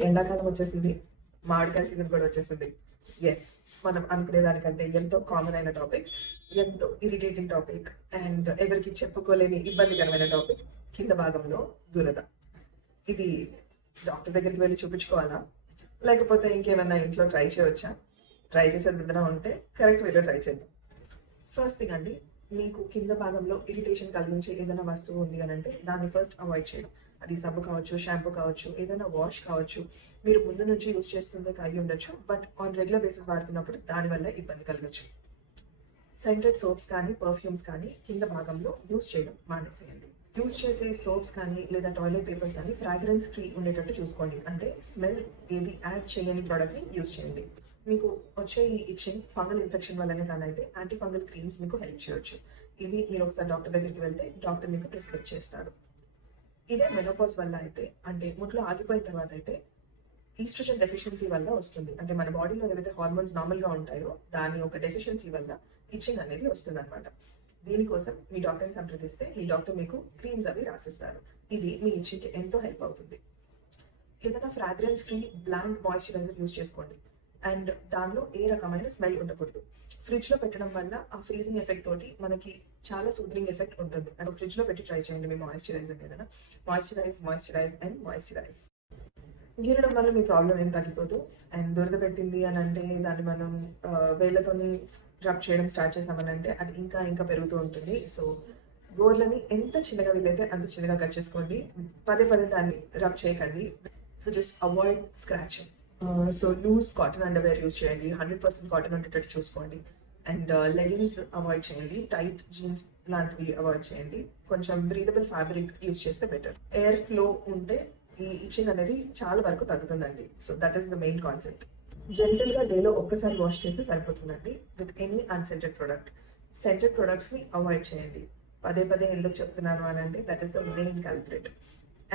ఎండాకాలం వచ్చేసింది మామిడికాయ సీజన్ కూడా వచ్చేసింది. ఎస్ మనం అనుకునే దానికంటే ఎంతో కామన్ అయిన టాపిక్ ఎంతో ఇరిటేటింగ్ టాపిక్ అండ్ ఎవరికి చెప్పుకోలేని ఇబ్బందికరమైన టాపిక్ కింద భాగంలో దురద. ఇది డాక్టర్ దగ్గరికి వెళ్ళి చూపించుకోవాలా? లేకపోతే ఇంకేమైనా ఇంట్లో ట్రై చేయవచ్చా? ట్రై చేసేది ఏదైనా ఉంటే కరెక్ట్ వేలో ట్రై చేద్దాం. ఫస్ట్ థింగ్ అండి మీకు కింద భాగంలో ఇరిటేషన్ కలిగించే ఏదైనా వస్తువు ఉంది అని అంటే దాన్ని ఫస్ట్ అవాయిడ్ చేయడం. అది సబ్బు కావచ్చు షాంపూ కావచ్చు ఏదైనా వాష్ కావచ్చు. మీరు ముందు నుంచి యూజ్ చేస్తుందే అయి ఉండొచ్చు బట్ ఆన్ రెగ్యులర్ బేసిస్ వాడుతున్నప్పుడు దానివల్ల ఇబ్బంది కలగచ్చు. సెంటెడ్ సోప్స్ కానీ పర్ఫ్యూమ్స్ కానీ కింద భాగంలో యూజ్ చేయడం మానేసేయండి. యూస్ చేసే సోప్స్ కానీ లేదా టాయిలెట్ పేపర్స్ కానీ ఫ్రాగ్రెన్స్ ఫ్రీ ఉండేటట్టు చూసుకోండి. అంటే స్మెల్ ఏది యాడ్ చేయని ప్రోడక్ట్ని యూస్ చేయండి. మీకు వచ్చే ఈ ఇచ్చింగ్ ఫంగల్ ఇన్ఫెక్షన్ వల్లనే కానీ అయితే యాంటీ ఫంగల్ క్రీమ్స్ మీకు హెల్ప్ చేయొచ్చు. ఇవి మీరు ఒకసారి డాక్టర్ దగ్గరికి వెళ్తే డాక్టర్ మీకు ప్రిస్క్రైబ్ చేస్తారు ఇదే మెనోపాజ్ వల్ల అయితే అంటే ముట్లో ఆగిపోయిన తర్వాత అయితే ఈస్ట్రోజన్ డెఫిషియన్సీ వల్ల వస్తుంది. అంటే మన బాడీలో ఏవైతే హార్మోన్స్ నార్మల్గా ఉంటాయో దాని ఒక డెఫిషియన్సీ వల్ల ఇచ్చింగ్ అనేది వస్తుంది అనమాట దీనికోసం మీ డాక్టర్ని సంప్రదిస్తే మీ డాక్టర్ మీకు క్రీమ్స్ అవి రాసిస్తారు ఇది మీ ఇచ్చింగ్కి ఎంతో హెల్ప్ అవుతుంది. ఏదైనా fragrance free bland moisturiser use చేసుకోండి. అండ్ దానిలో ఏ రకమైన స్మెల్ ఉండకూడదు. ఫ్రిడ్జ్లో పెట్టడం వల్ల ఆ ఫ్రీజింగ్ ఎఫెక్ట్ తోటి మనకి చాలా సూదరింగ్ ఎఫెక్ట్ ఉంటుంది. అండ్ ఫ్రిడ్జ్లో పెట్టి ట్రై చేయండి మీ మాయిశ్చరైజర్ ఏదైనా. Moisturise moisturise and moisturise. గీరడం వల్ల మీ ప్రాబ్లం ఏం తగ్గిపోదు. అండ్ దురద పెట్టింది అని అంటే దాన్ని మనం వేళ్ళతోని రబ్ చేయడం స్టార్ట్ చేసామని అంటే అది ఇంకా ఇంకా పెరుగుతూ ఉంటుంది. సో గోర్లని ఎంత చిన్నగా వీలైతే అంత చిన్నగా కట్ చేసుకోండి. పదే పదే దాన్ని రబ్ చేయకండి. So just avoid scratching. So loose cotton underwear use చేయండి హండ్రెడ్ పర్సెంట్ కాటన్ ఉండేటట్టు చూసుకోండి. అండ్ లెగిన్స్ అవాయిడ్ చేయండి టైట్ జీన్స్ లాంటివి అవాయిడ్ చేయండి. కొంచెం బ్రీదబుల్ ఫ్యాబ్రిక్ యూస్ చేస్తే బెటర్ ఎయిర్ ఫ్లో ఉంటే ఈ ఇచ్చింగ్ అనేది చాలా వరకు తగ్గుతుందండి. So that is the main concept జెంటల్గా డేలో ఒక్కసారి వాష్ చేస్తే సరిపోతుందండి with any unscented product scented ప్రొడక్ట్స్ని avoid చేయండి. పదే పదే ఎందుకు చెప్తున్నాను అని అంటే that is the main culprit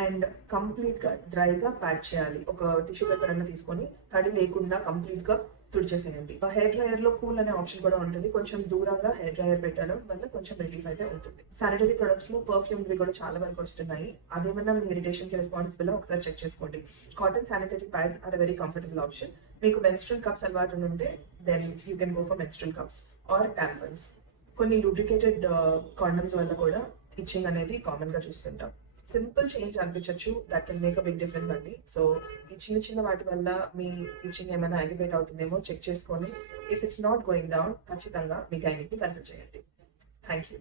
and కంప్లీట్గా డ్రై గా ప్యాక్ చేయాలి. ఒక టిష్యూ పేపర్ అన్న తీసుకొని తడి లేకుండా కంప్లీట్గా తుడిచేసేయండి హెయిర్ డ్రైయర్లో కూల్ అనే ఆప్షన్ కూడా ఉంటుంది. కొంచెం దూరంగా హెయిర్ డ్రైయర్ పెట్టడం వల్ల కొంచెం రిలీఫ్ అయితే ఉంటుంది. శానిటరీ ప్రొడక్ట్స్లో పర్ఫ్యూమ్ కూడా చాలా వరకు వస్తున్నాయి. అదేమన్నా మీ ఇరిటేషన్కి రెస్పాన్సిబుల్ ఒకసారి చెక్ చేసుకోండి. Cotton sanitary pads are very comfortable option. మీకు మెన్స్ట్రల్ కప్స్ అలవాటు ఉంటే then you can go for menstrual cups or tampons కొన్ని లూబ్రికేటెడ్ కాండమ్స్ వల్ల కూడా ఇచ్చింగ్ అనేది కామన్గా చూస్తుంటాం. సింపుల్ చేంజ్ అనిపించవచ్చు that can make a big difference అండి. సో ఈ చిన్న చిన్న వాటి వల్ల మీ టీచింగ్ ఏమైనా యాక్టివేట్ అవుతుందేమో చెక్ చేసుకొని if it's not going down ఖచ్చితంగా మీ గైనిక్ కన్సల్ట్ చేయండి. Thank you